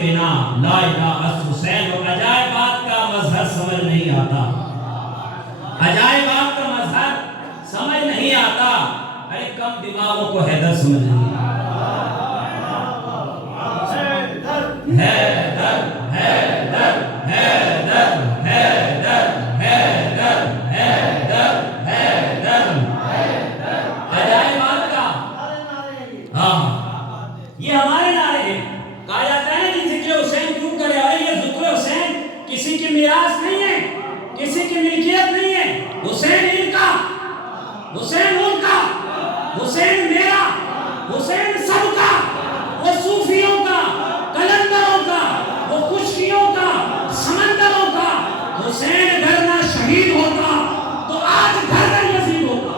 بنا لا الہ الا حسین. اور عجائبات کا مظہر سمجھ نہیں آتا, عجائبات کا مظہر سمجھ نہیں آتا. ارے کم دماغوں کو حیدر سمجھ نہیں آتا. حیدر حیدر حیدر حیدر حیدر حیدر حیدر عجائبات کا. ہاں یہ ہمارے نعرے ہیں. کہا جاتا ہے کہ ذکر حسین کیوں کرے. ارے یہ ذکر حسین کسی کی میراث نہیں ہے, کسی کی ملکیت نہیں ہے. حسین ان کا, حسین ان کا, حسین میرا, حسین سب کا. وہ صوفیوں کا, کلندروں کا, وہ خشکیوں کا, سمندروں کا. حسین گھر نہ شہید ہوتا تو آج گھر نہ یزید ہوتا.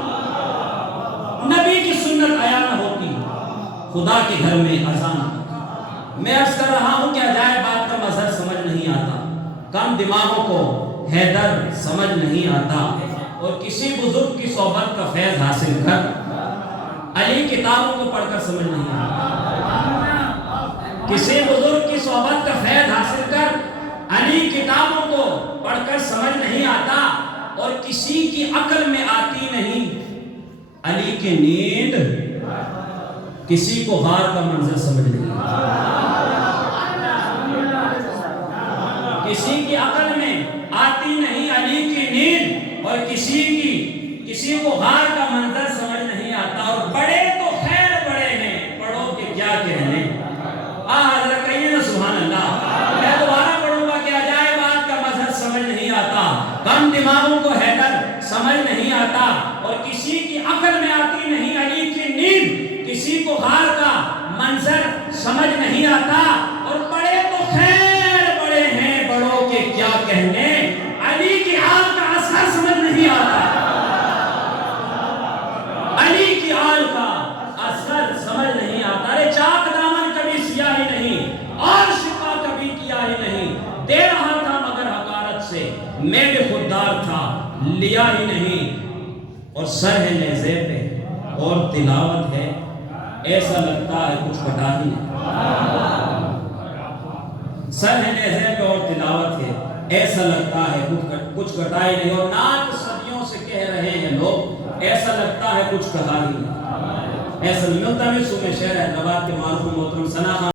نبی کی سنت آیا نہ ہوتی, خدا کے گھر میں اذان. میں عرض کر رہا ہوں کہ عجائبات کا مظہر سمجھ نہیں آتا, کم دماغوں کو حیدر سمجھ نہیں آتا. اور کسی بزرگ کی صحبت کا فیض حاصل کر علی کتابوں کو پڑھ کر سمجھ نہیں آتا. کسی بزرگ کی صحبت کا فیض حاصل کر علی کتابوں کو پڑھ کر سمجھ نہیں آتا. اور کسی کی عقل میں آتی نہیں علی کی نیند, کسی کو غار کا منظر سمجھ نہیں آتا. کسی کی عقل میں آتی نہیں علی کی نیند, اور کسی کو غار کا منظر سمجھ نہیں آتا. اور بڑے تو خیر بڑے ہیں, پڑھو کہ کیا کہنے. حضرت کہیے نا سبحان اللہ. میں دوبارہ پڑھوں گا کہ عجائبات کا مظہر سمجھ نہیں آتا, کم دماغوں کو حیدر سمجھ نہیں آتا. اور کسی کی عقل میں آتی نہیں علی کی نیند, کسی کو غار کا منظر سمجھ نہیں آتا. اور بڑے تو خیر بڑے ہیں, بڑوں کے کیا کہنے. علی کی آل کا اثر سمجھ نہیں آتا, علی کی آل کا اثر سمجھ نہیں آتا. ارے چاک دامن کبھی سیاہی نہیں, اور شفا کبھی کیا ہی نہیں. دے رہا تھا مگر حقارت سے, میں بھی خوددار تھا لیا ہی نہیں. اور سر ہے نیزے پہ اور تلاوت ہے, ایسا لگتا ہے کچھ کٹا ہی نہیں. سر ہے نیزے پہ اور تلاوت ہے, ایسا لگتا ہے کچھ کٹا ہی نہیں. اور نعت صدیوں سے کہہ رہے ہیں لوگ, ایسا لگتا ہے کچھ کہا ہی نہیں. ایسا ملتمس میں شہر حیدرآباد کے معروف محترم ثنا خان